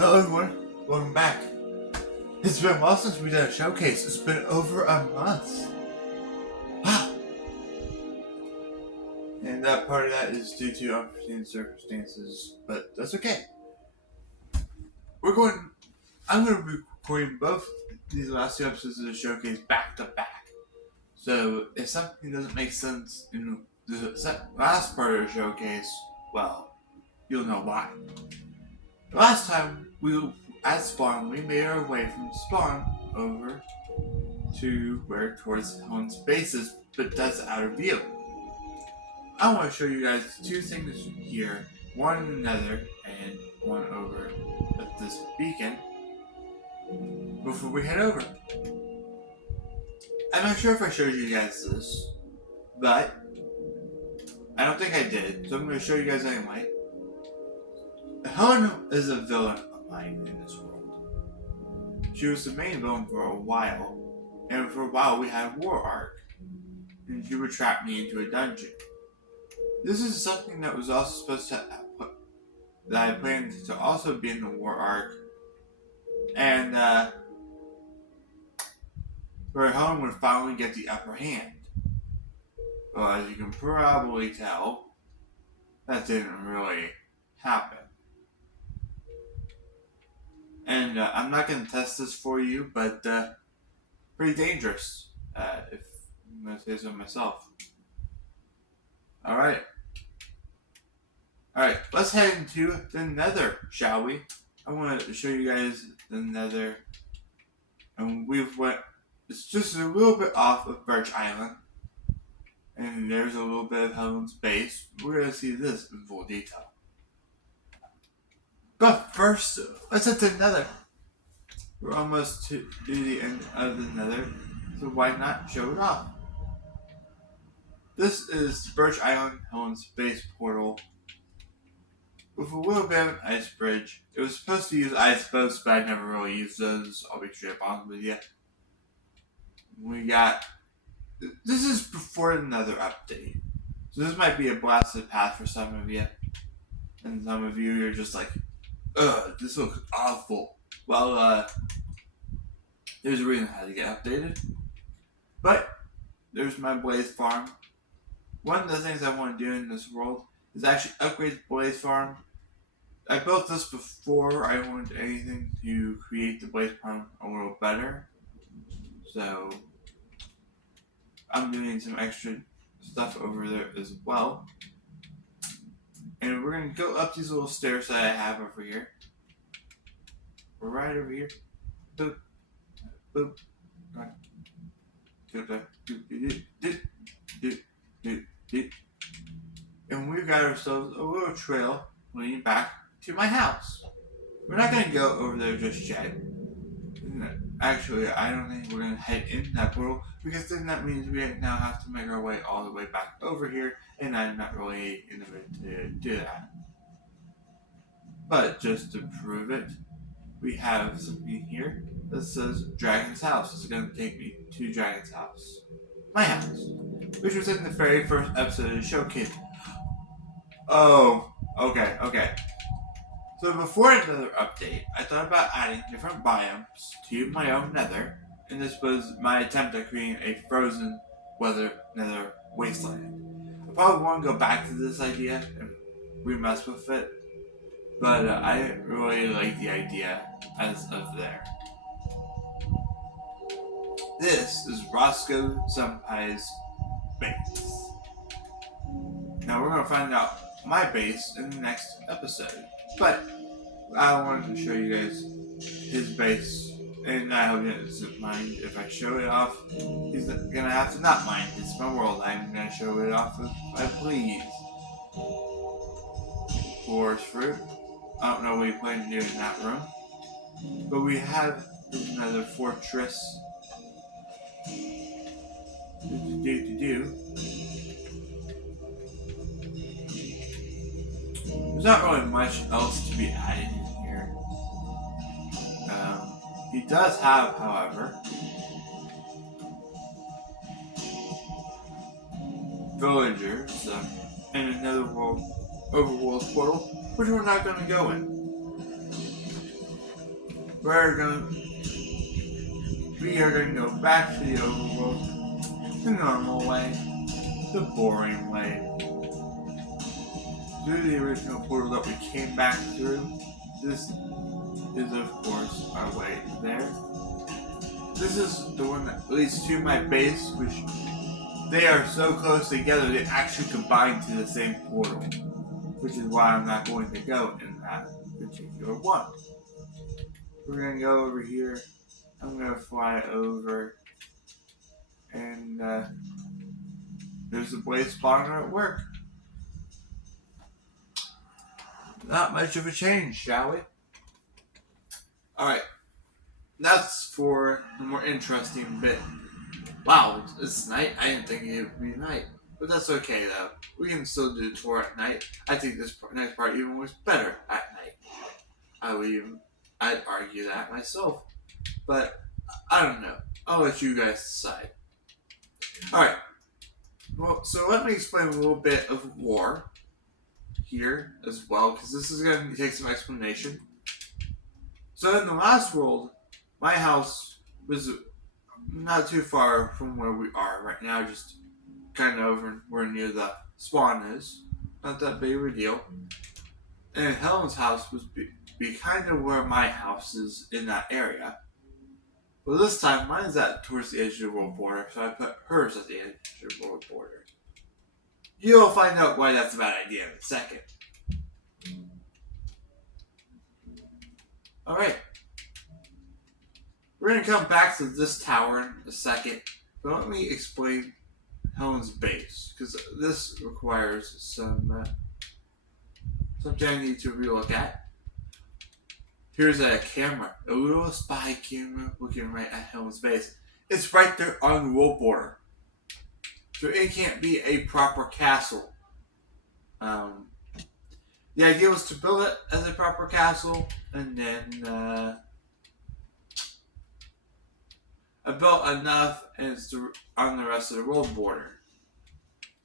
Hello everyone, welcome back. It's been a while since we did a showcase. It's been over a month. Wow. And that part of that is due to unforeseen circumstances, but that's okay. I'm going to be recording both these last two episodes of the showcase back to back. So if something doesn't make sense in the last part of the showcase, well, you'll know why. The last time at spawn, we made our way from spawn over to where towards Helen's base is, but that's out of view. I want to show you guys two things here, one in the nether and one over at this beacon before we head over. I'm not sure if I showed you guys this, but I don't think I did, so I'm going to show you guys anyway. Helen is a villain of mine in this world. She was the main villain for a while, and for a while we had a war arc, and she would trap me into a dungeon. This is something that was also supposed to that I planned to also be in the war arc, and where Helen would finally get the upper hand. Well, as you can probably tell, that didn't really happen. And I'm not going to test this for you, but pretty dangerous, if I'm going to say so myself. Alright, let's head into the nether, shall we? I want to show you guys the nether. And it's just a little bit off of Birch Island. And there's a little bit of Helen's base. We're going to see this in full detail. But first, let's head to the nether. We're almost to the end of the nether, so why not show it off? This is Birch Island Helen's base portal with a little bit of an ice bridge. It was supposed to use ice boats, but I never really used those. I'll be straight up honest with you. This is before the nether update, so this might be a blasted path for some of you, and some of you are just like, ugh, this looks awful. Well, there's a reason how to get updated. But there's my blaze farm. One of the things I want to do in this world is actually upgrade the blaze farm. I built this before I wanted anything to create the blaze farm a little better. So I'm doing some extra stuff over there as well. And we're going to go up these little stairs that I have over here. We're right over here. Boop. Boop. Right. And we've got ourselves a little trail leading back to my house. We're not going to go over there just yet. Actually, I don't think we're going to head in that portal, because then that means we now have to make our way all the way back over here, and I'm not really in the mood to do that. But just to prove it, we have something here that says Dragon's House. It's going to take me to Dragon's House. My house. Which was in the very first episode of the showcase. Oh, okay. So before another update, I thought about adding different biomes to my own nether, and this was my attempt at creating a frozen nether wasteland. I probably want to go back to this idea and re-mess with it, but I didn't really like the idea as of there. This is Roscoe Senpai's base. Now we're going to find out my base in the next episode. But I wanted to show you guys his base, and I hope he doesn't mind if I show it off. He's gonna have to not mind. It's my world. I'm gonna show it off if I please. Forest fruit. I don't know what we plan to do in that room, but we have another fortress. There's not really much else to be added in here. He does have, however, villagers in another overworld portal, which we're not going to go in. we are going to go back to the overworld the normal way, the boring way, through the original portal that we came back through. This is, of course, our way there. This is the one that leads to my base, which they are so close together they actually combine to the same portal, which is why I'm not going to go in that particular one. We're going to go over here. I'm going to fly over, and there's the blaze spawner at work. Not much of a change, shall we? Alright, that's for the more interesting bit. Wow, it's night? I didn't think it would be night. But that's okay though. We can still do the tour at night. I think this next part even was better at night. I'd argue that myself. But I don't know. I'll let you guys decide. Alright. Well, so let me explain a little bit of lore here as well, because this is going to take some explanation. So in the last world, my house was not too far from where we are right now, just kind of over where near the spawn is. Not that big of a deal. And Helen's house was be kind of where my house is in that area. Well, this time mine's at towards the edge of the world border, so I put hers at the edge of the world border. You'll find out why that's a bad idea in a second. Alright. We're going to come back to this tower in a second, but let me explain Helen's base, because this requires something I need to relook at. Here's a camera, a little spy camera looking right at Helen's base. It's right there on the world border, so it can't be a proper castle. The idea was to build it as a proper castle, and then I built enough, and it's on the rest of the world border,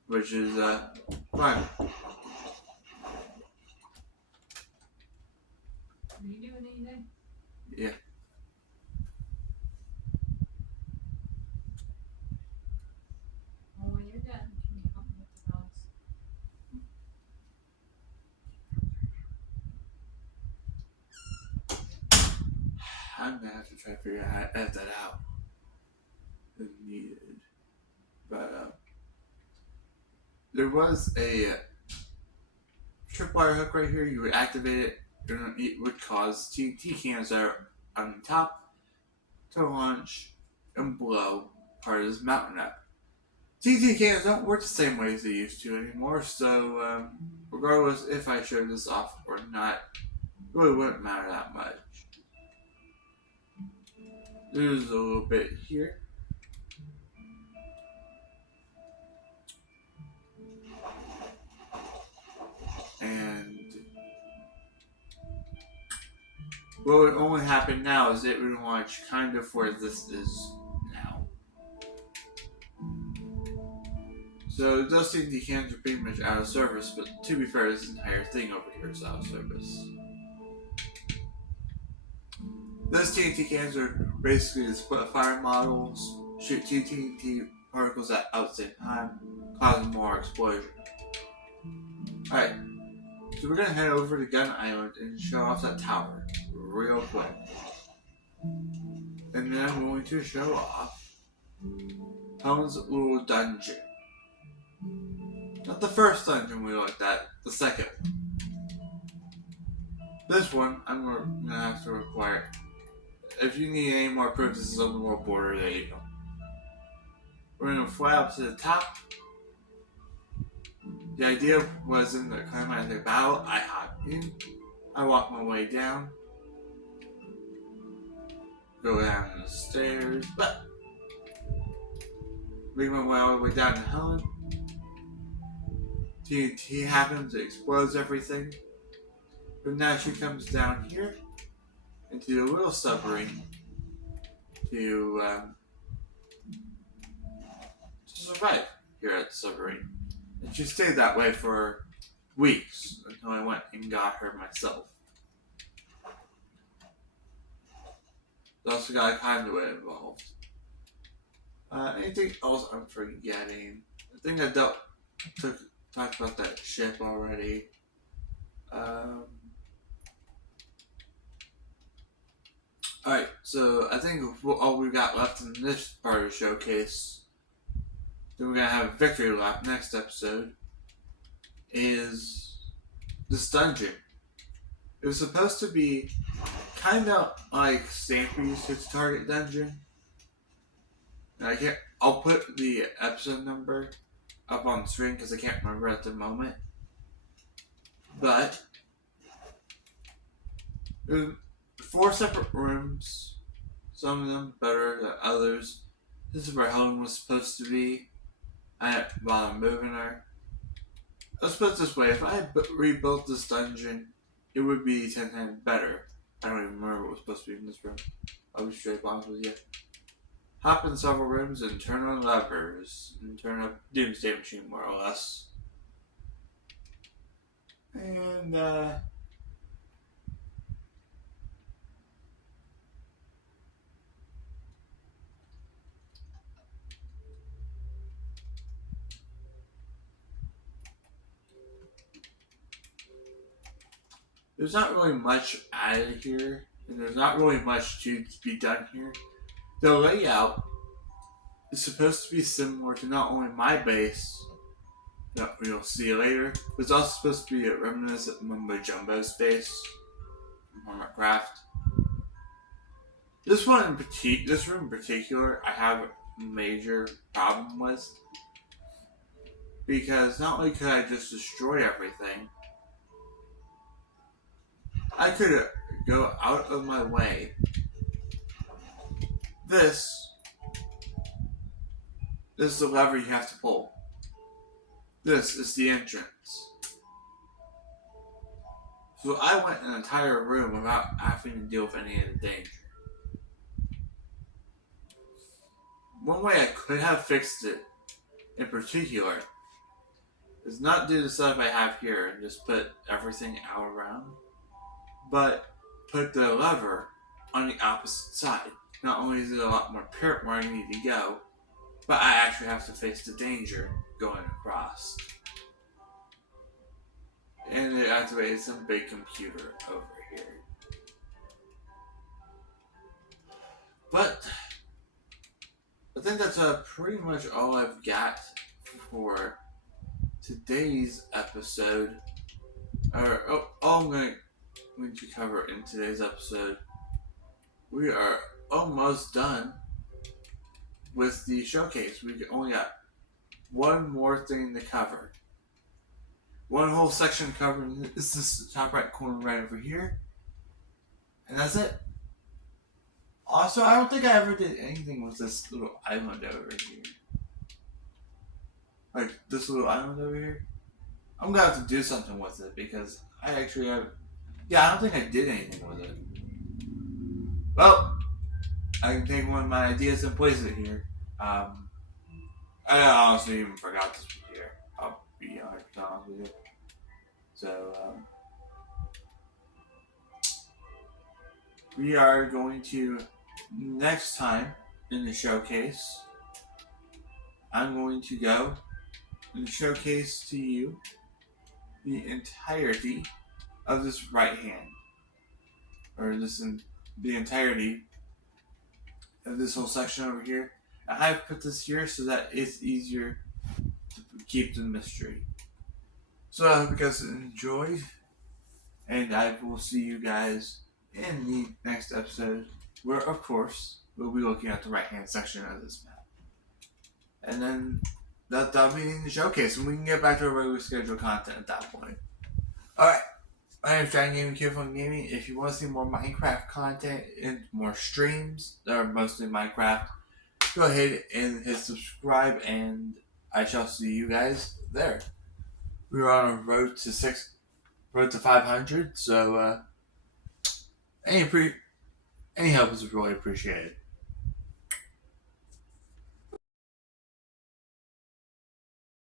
which is fun. Are you doing anything? Yeah. Well, when you're done, can you help me with the dogs? I'm gonna have to try to figure out how to edit that out if needed. But there was a tripwire hook right here. You would activate it, and it would cause TNT cans that are on the top to launch and blow part of this mountain up. TNT cans don't work the same way as they used to anymore, so regardless if I showed this off or not, it really wouldn't matter that much. There's a little bit here. And what would only happen now is it would launch kind of where this is now. So those TNT cans are pretty much out of service, but to be fair, this entire thing over here is out of service. Those TNT cans are basically the split fire models, shoot two TNT particles at the same time, causing more explosion. Alright, so we're gonna head over to Gun Island and show off that tower real quick. And then I'm going to show off Helen's little dungeon. Not the first dungeon we looked at, the second. This one, I'm gonna have to require. If you need any more proof this is on the world border, there you go. We're gonna fly up to the top. The idea was in the climatic battle, I hopped in, I walked my way down, go down the stairs, but make my way all the way down to Helen. TNT happens, it explodes everything. But now she comes down here into the little submarine to survive here at the submarine. And she stayed that way for weeks until I went and got her myself. also got a conduit involved. Anything else I'm forgetting? I think I talked about that ship already. Alright, so I think all we got left in this part of the showcase, then we're gonna have a victory lap next episode, is this dungeon. It was supposed to be kind of like Stampy's Hit the Target dungeon. And I'll put the episode number up on the screen because I can't remember at the moment. But there's 4 separate rooms. Some of them better than others. This is where Helen was supposed to be. I didn't bother moving her. Let's put it this way: if I had rebuilt this dungeon, it would be 10 times better. I don't even remember what was supposed to be in this room. I'll be straight honest with you. Hop in several rooms and turn on levers and turn up Doomsday Machine, more or less. And there's not really much added here, and there's not really much to be done here. The layout is supposed to be similar to not only my base, that we'll see later, but it's also supposed to be a reminiscent Mumbo Jumbo's base from Minecraft. This room in particular, I have a major problem with, because not only could I just destroy everything, I could go out of my way. This is the lever you have to pull. This is the entrance. So I went an entire room without having to deal with any of the danger. One way I could have fixed it, in particular, is not do the setup I have here and just put everything out around, but put the lever on the opposite side. Not only is it a lot more apparent where I need to go, but I actually have to face the danger going across. And it activated some big computer over here. But I think that's pretty much all I've got for today's episode. All I'm going to cover in today's episode. We are almost done with the showcase. We only got one more thing to cover. One whole section covered is this top right corner right over here. And that's it. Also, I don't think I ever did anything with this little island over here. Like, this little island over here. I'm gonna have to do something with it because I actually have... Yeah, I don't think I did anything with it. Well, I can take one of my ideas and place it here. I honestly even forgot this was here. I'll be 100% honest with you. So, we are going to, next time in the showcase, I'm going to go and showcase to you the entirety of this right hand. Or the entirety of this whole section over here. I've put this here so that it's easier to keep the mystery. So I hope you guys enjoyed, and I will see you guys in the next episode, where of course we'll be looking at the right hand section of this map. And then that'll be in the showcase, and we can get back to our regular scheduled content at that point. Alright, my name is Dragon Gaming, Kid Fun Gaming. If you want to see more Minecraft content and more streams that are mostly Minecraft, go ahead and hit subscribe, and I shall see you guys there. We are on a road to 500, so any help is really appreciated.